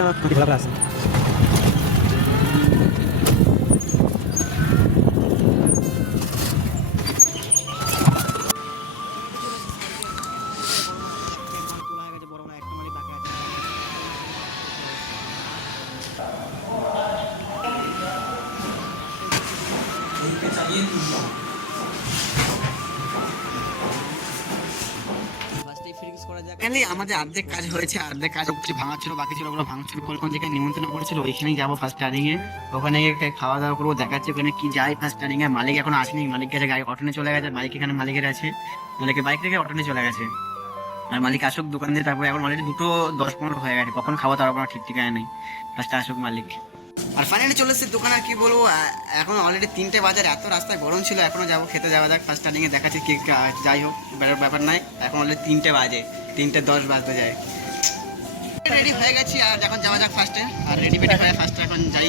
ভিডিওটা আমার ভালো করে আসছে। আমাদের অর্ধেক কাজ হয়েছে, অর্ধেক কাজ কিছু ভাঙা ছিল, বাকি ছিল ওগুলো ভাঙচুর করে কোন জায়গায় নিমন্ত্রণ করেছিল ওইখানেই যাবো ফার্স্ট টার্নিং এ। ওখানে গিয়ে খাওয়া দাওয়া করবো, দেখাচ্ছে ওখানে কি যায় ফার্স্ট টার্নিং এ। মালিক এখন আসেনি, মালিক গেছে গাড়ি অটোনে চলে গেছে, মালিক এখানে মালিকের আছে, মালিকের বাইক রেখে অটোনে চলে গেছে। আর মালিক আসুক দোকান দিয়ে, তারপরে এখন অলরেডি 2:10-15 হয়ে গেছে, কখন খাওয়া তার কোনো ঠিক ঠিকানা নেই। ফার্স্টে আসুক মালিক। আর ফাইনালি চলে এসেছে দোকান। আর কি বলবো, এখন অলরেডি 3টে বাজার, এত রাস্তায় গরম ছিল, এখনো যাবো খেতে যাওয়া যাক ফার্স্ট টার্নিং এ, দেখাচ্ছে কি। যাই হোক ব্যাপার নাই, এখন অলরেডি 3টে বাজে, 3:10 বাজতে যায়। রেডি হয়ে গেছি আর এখন যাওয়া যাক ফার্স্টে। আর রেডি হয়ে ফার্স্টে এখন যাই।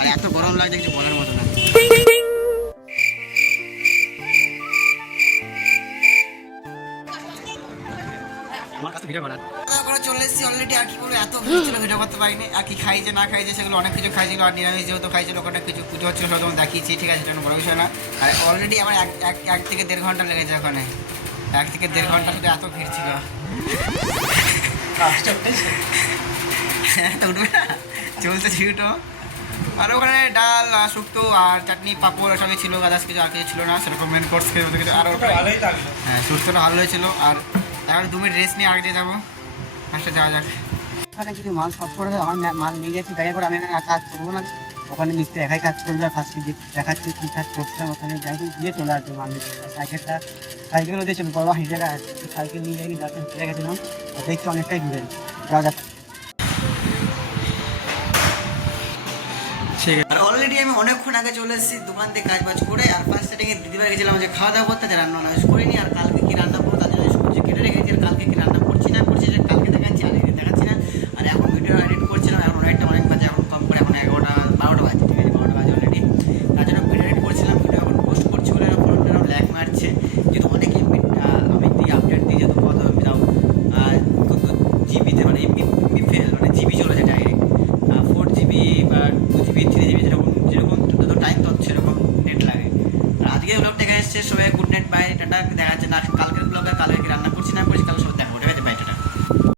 আর এত গরম লাগছে কিছু বলার মতো না। চলে এসেছি অলরেডি। আর কি করবো, এত ভিড় ছিল ভিডিও করতে পারিনি। আর কি খাইছে না খাইছে সেগুলো অনেক কিছু খাইছিল, আর নিরামিষ যেহেতু খাইছিল ওখানে কিছু পুজো হচ্ছিল সব তোমার দেখিয়েছি, ঠিক আছে, সেটা বড় বিষয় না। আর অলরেডি আমার 1 থেকে 1.5 ঘন্টা লেগেছে ওখানে, 1 থেকে 1.5 ঘন্টা শুধু এত ভিড় ছিল। উঠবে না, চলছে ছিটো। আর ওখানে ডাল শুক্তো আর চাটনি পাঁপড় সবই ছিল, গাদাস কিছু আর কিছু ছিল না সেরকম মেন কোর্স কিছু। আর হ্যাঁ, সুস্থটা ভালো হয়েছিল। আর তারপরে 2 মিনিট রেস্ট নিয়ে আগে দিয়ে যাবো, ফার্স্টে যাওয়া যাক। ওখানে যদি মাল সব করে আমার মাল নিয়ে গেছি গাড়ি করে, আমি এখানে কাজ করবো না, ওখানে মিস্ত্রি একাই কাজ করবে। ফার্স্টে দেখাচ্ছি কী কাজ করছিলাম, ওখানে যাই দিয়ে চলে আসবে মাল নিতে। সাইকেলও দিয়ে চলবে, বড় হিসেবে সাইকেল নিয়ে যাই যাতে চলে গেছিলাম, দেখছি অনেকটাই দূরে। যাওয়া যাক। আর অলরেডি আমি অনেকক্ষণ আগে চলে এসেছি দোকান থেকে কাজ বাজ করে। আর ফার্স্ট সেটিং এ দিদিভাই গেছিলাম যে খাওয়া দাওয়া করতে, রান্না করিনি। আর কালকে কি রান্না করবো তার জন্য সবজি কেটে রেখেছি। আর কালকে কি রান্না করছি না করছি যে কালকে দেখাচ্ছি, আর দেখাচ্ছি না। আর এখন ভিডিও এডিট করছিলাম, এখন অনেক বাজে, এখন কম করে এখন 11টা 12টা বাজে, ঠিক আছে, 12টা বাজে অলরেডি। তার জন্য ভিডিও এডিট করছিলাম, ভিডিও এখন পোস্ট করছি বলে ফোনটা ল্যাগ মারছে। যেহেতু অনেক এমবি আমি দিই আপডেট দিই, যেহেতু কত দাও জিবিতে, মানে এমবি ফেল, মানে জিবি চলে যায় ডাইরেক্ট। 4 GB বা 2 GB 3 GB যেরকম যেরকম যত টাইম তত সেরকম নেট লাগে। আর আজকে ব্লগটা এখানে এসছে, সবাই গুড নাইট, বাই, টাটা। দেখা যাচ্ছে না কালকের ব্লগে, কালকে কি রান্না করছি না করছি কালকে সব দেখা।